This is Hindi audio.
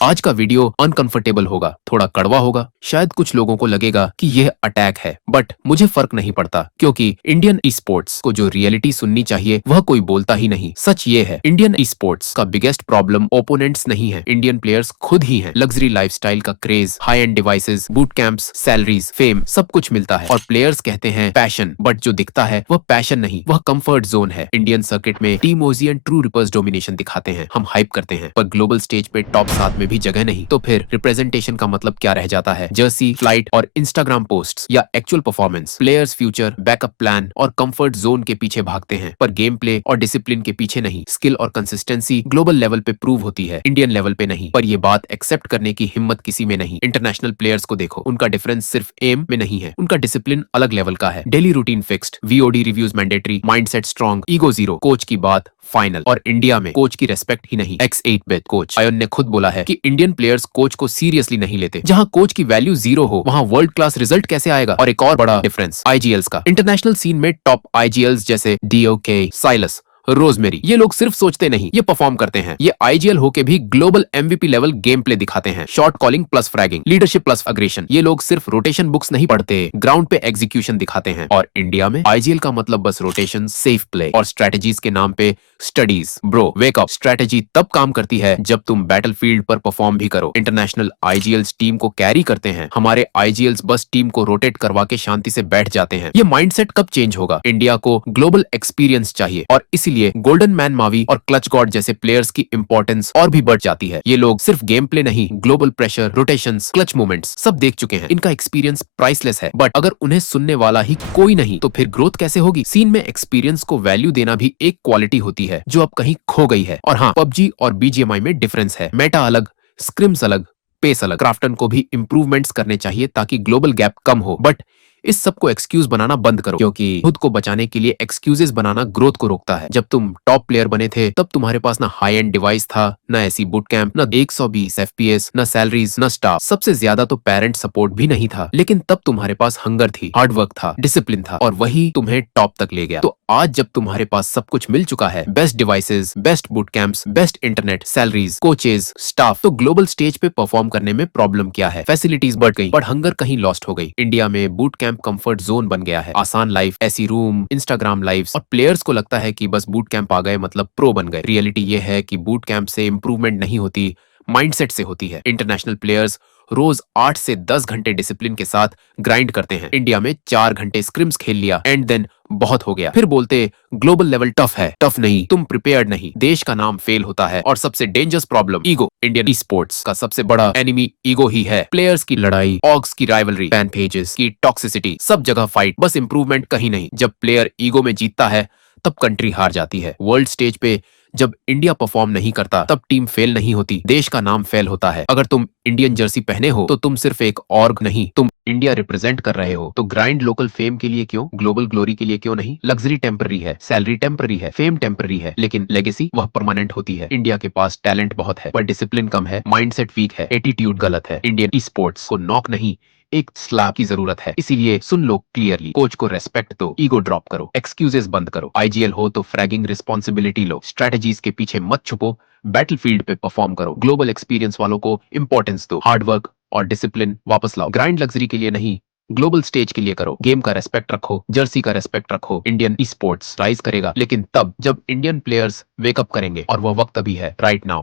आज का वीडियो अनकंफर्टेबल होगा, थोड़ा कड़वा होगा, शायद कुछ लोगों को लगेगा कि यह अटैक है, बट मुझे फर्क नहीं पड़ता क्योंकि इंडियन ई स्पोर्ट्स को जो रियलिटी सुननी चाहिए वह कोई बोलता ही नहीं। सच ये है, इंडियन ई स्पोर्ट्स का बिगेस्ट प्रॉब्लम ओपोनेंट्स नहीं है, इंडियन प्लेयर्स खुद ही हैं। लग्जरी लाइफस्टाइल का craze, high end devices, boot camps, salaries, fame, सब कुछ मिलता है और प्लेयर्स कहते हैं पैशन, बट जो दिखता है वह पैशन नहीं, वह कंफर्ट जोन है। इंडियन सर्किट में team OG and true reapers domination दिखाते हैं, हम हाइप करते हैं, पर ग्लोबल स्टेज पे टॉप 7 में भी जगह नहीं। तो फिर रिप्रेजेंटेशन का मतलब क्या रह जाता है? जर्सी, फ्लाइट और इंस्टाग्राम पोस्ट्स या actual performance? Players future, backup plan और कंफर्ट जोन के पीछे भागते हैं, पर गेम प्ले और डिसिप्लिन के पीछे नहीं। स्किल और कंसिस्टेंसी ग्लोबल लेवल पे प्रूव होती है, इंडियन लेवल पे नहीं। पर ये बात एक्सेप्ट करने की हिम्मत किसी में नहीं। इंटरनेशनल प्लेयर्स को देखो, उनका डिफरेंस सिर्फ एम में नहीं है, उनका डिसिप्लिन अलग लेवल का है। Daily routine fixed, VOD reviews mandatory, mindset strong, ego zero, coach की बात फाइनल। और इंडिया में कोच की रेस्पेक्ट ही नहीं। एक्स 8 बिट कोच अयन ने खुद बोला है कि इंडियन प्लेयर्स कोच को सीरियसली नहीं लेते। जहां कोच की वैल्यू जीरो हो, वहां वर्ल्ड क्लास रिजल्ट कैसे आएगा? और एक और बड़ा डिफरेंस आईजीएल्स का। इंटरनेशनल सीन में टॉप आईजीएल्स जैसे डीओके, साइलस, रोजमेरी, ये लोग सिर्फ सोचते नहीं, ये परफॉर्म करते हैं। ये आईजीएल होके भी global MVP level game play दिखाते हैं। Shot calling plus fragging, leadership plus aggression. ये लोग सिर्फ रोटेशन बुक्स नहीं पढ़ते, ग्राउंड पे एग्जीक्यूशन दिखाते हैं। और इंडिया में आईजीएल का मतलब बस रोटेशन, सेफ प्ले और स्ट्रेटजीज के नाम पे studies. Bro wake up, strategy तब काम करती है जब तुम बैटलफील्ड पर परफॉर्म भी करो। इंटरनेशनल आईजीएल्स टीम को कैरी करते हैं, हमारे आईजीएल्स बस टीम को रोटेट करवा के शांति से बैठ जाते हैं। ये माइंडसेट कब चेंज होगा? इंडिया को ग्लोबल एक्सपीरियंस चाहिए और इसीलिए गोल्डन मैन मावी और क्लच गॉड जैसे प्लेयर्स की इंपॉर्टेंस और भी बढ़ जाती है। ये लोग सिर्फ गेम प्ले नहीं, global pressure, rotations, clutch movements सब देख चुके हैं। इनका एक्सपीरियंस प्राइसलेस है, बट अगर उन्हें सुनने वाला ही कोई नहीं तो फिर ग्रोथ कैसे होगी? सीन में एक्सपीरियंस को वैल्यू देना भी एक क्वालिटी होती है जो अब कहीं खो गई है। और हाँ, पबजी और बीजीएमआई में डिफरेंस है। मेटा अलग, स्क्रिम्स अलग, पेस अलग। क्राफ्टन को भी इंप्रूवमेंट्स करने चाहिए ताकि ग्लोबल गैप कम हो, बट इस सब को एक्सक्यूज बनाना बंद करो, क्योंकि खुद को बचाने के लिए एक्सक्यूजेस बनाना ग्रोथ को रोकता है। जब तुम टॉप प्लेयर बने थे तब तुम्हारे पास ना हाई एंड डिवाइस था, ना ऐसी बूट कैंप, ना 120 एफपीएस, ना सैलरीज, ना स्टाफ, सबसे ज्यादा तो पेरेंट सपोर्ट भी नहीं था। लेकिन तब तुम्हारे पास हंगर थी, हार्डवर्क था, डिसिप्लिन था, और वही तुम्हें टॉप तक ले गया। तो आज जब तुम्हारे पास सब कुछ मिल चुका है, best devices, best boot camps, best internet, salaries, coaches, staff, तो ग्लोबल स्टेज पे परफॉर्म करने में प्रॉब्लम क्या है? फैसिलिटीज बढ़ गई पर हंगर कहीं लॉस्ट हो गई। इंडिया में बूट कैंप कंफर्ट जोन बन गया है, आसान लाइफ, ऐसी रूम, इंस्टाग्राम लाइव्स, और प्लेयर्स को लगता है कि बस बूट कैंप आ गए मतलब प्रो बन गए। रियलिटी ये है कि बूट कैंप से इंप्रूवमेंट नहीं होती, माइंडसेट से होती है। इंटरनेशनल प्लेयर्स रोज 8 से 10 घंटे डिसिप्लिन के साथ ग्राइंड करते हैं। इंडिया में 4 घंटे स्क्रिम्स खेल लिया एंड देन बहुत हो गया, फिर बोलते ग्लोबल लेवल टफ है। टफ नहीं, तुम प्रिपेयर्ड नहीं, देश का नाम फेल होता है। और सबसे dangerous problem ego. Indian sports का सबसे बड़ा एनिमी ईगो ही है। प्लेयर्स की लड़ाई, ऑग्स की राइवलरी, फैन पेजेस की टॉक्सिसिटी, सब जगह फाइट, बस इंप्रूवमेंट कहीं नहीं। जब प्लेयर ईगो में जीतता है तब कंट्री हार जाती है। वर्ल्ड स्टेज पे जब इंडिया परफॉर्म नहीं करता तब टीम फेल नहीं होती, देश का नाम फेल होता है। अगर तुम इंडियन जर्सी पहने हो तो तुम सिर्फ एक ऑर्ग नहीं, तुम इंडिया रिप्रेजेंट कर रहे हो। तो ग्राइंड लोकल फेम के लिए क्यों, ग्लोबल ग्लोरी के लिए क्यों नहीं? लग्जरी टेम्पररी है, सैलरी टेम्पररी है, फेम टेम्पररी है, लेकिन लेगेसी वह परमानेंट होती है। इंडिया के पास टैलेंट बहुत है पर डिसिप्लिन कम है, माइंडसेट वीक है, एटीट्यूड गलत है। इंडियन ई स्पोर्ट्स को नॉक नहीं, एक स्लैप की जरूरत है। इसीलिए सुन लो क्लियरली, कोच को रेस्पेक्ट दो, ईगो ड्रॉप करो, एक्सक्यूजेस बंद करो। आईजीएल हो तो फ्रैगिंग रिस्पॉन्सिबिलिटी लो, स्ट्रेटजीज के पीछे मत छुपो, बैटलफील्ड पे परफॉर्म करो। ग्लोबल एक्सपीरियंस वालों को इंपॉर्टेंस दो, हार्डवर्क और डिसिप्लिन वापस लाओ। ग्राइंड लग्जरी के लिए नहीं, ग्लोबल स्टेज के लिए करो। गेम का रेस्पेक्ट रखो, जर्सी का रेस्पेक्ट रखो। इंडियन ई स्पोर्ट्स राइज करेगा, लेकिन तब जब इंडियन प्लेयर्स वेकअप करेंगे, और वह वक्त अभी है, राइट नाउ।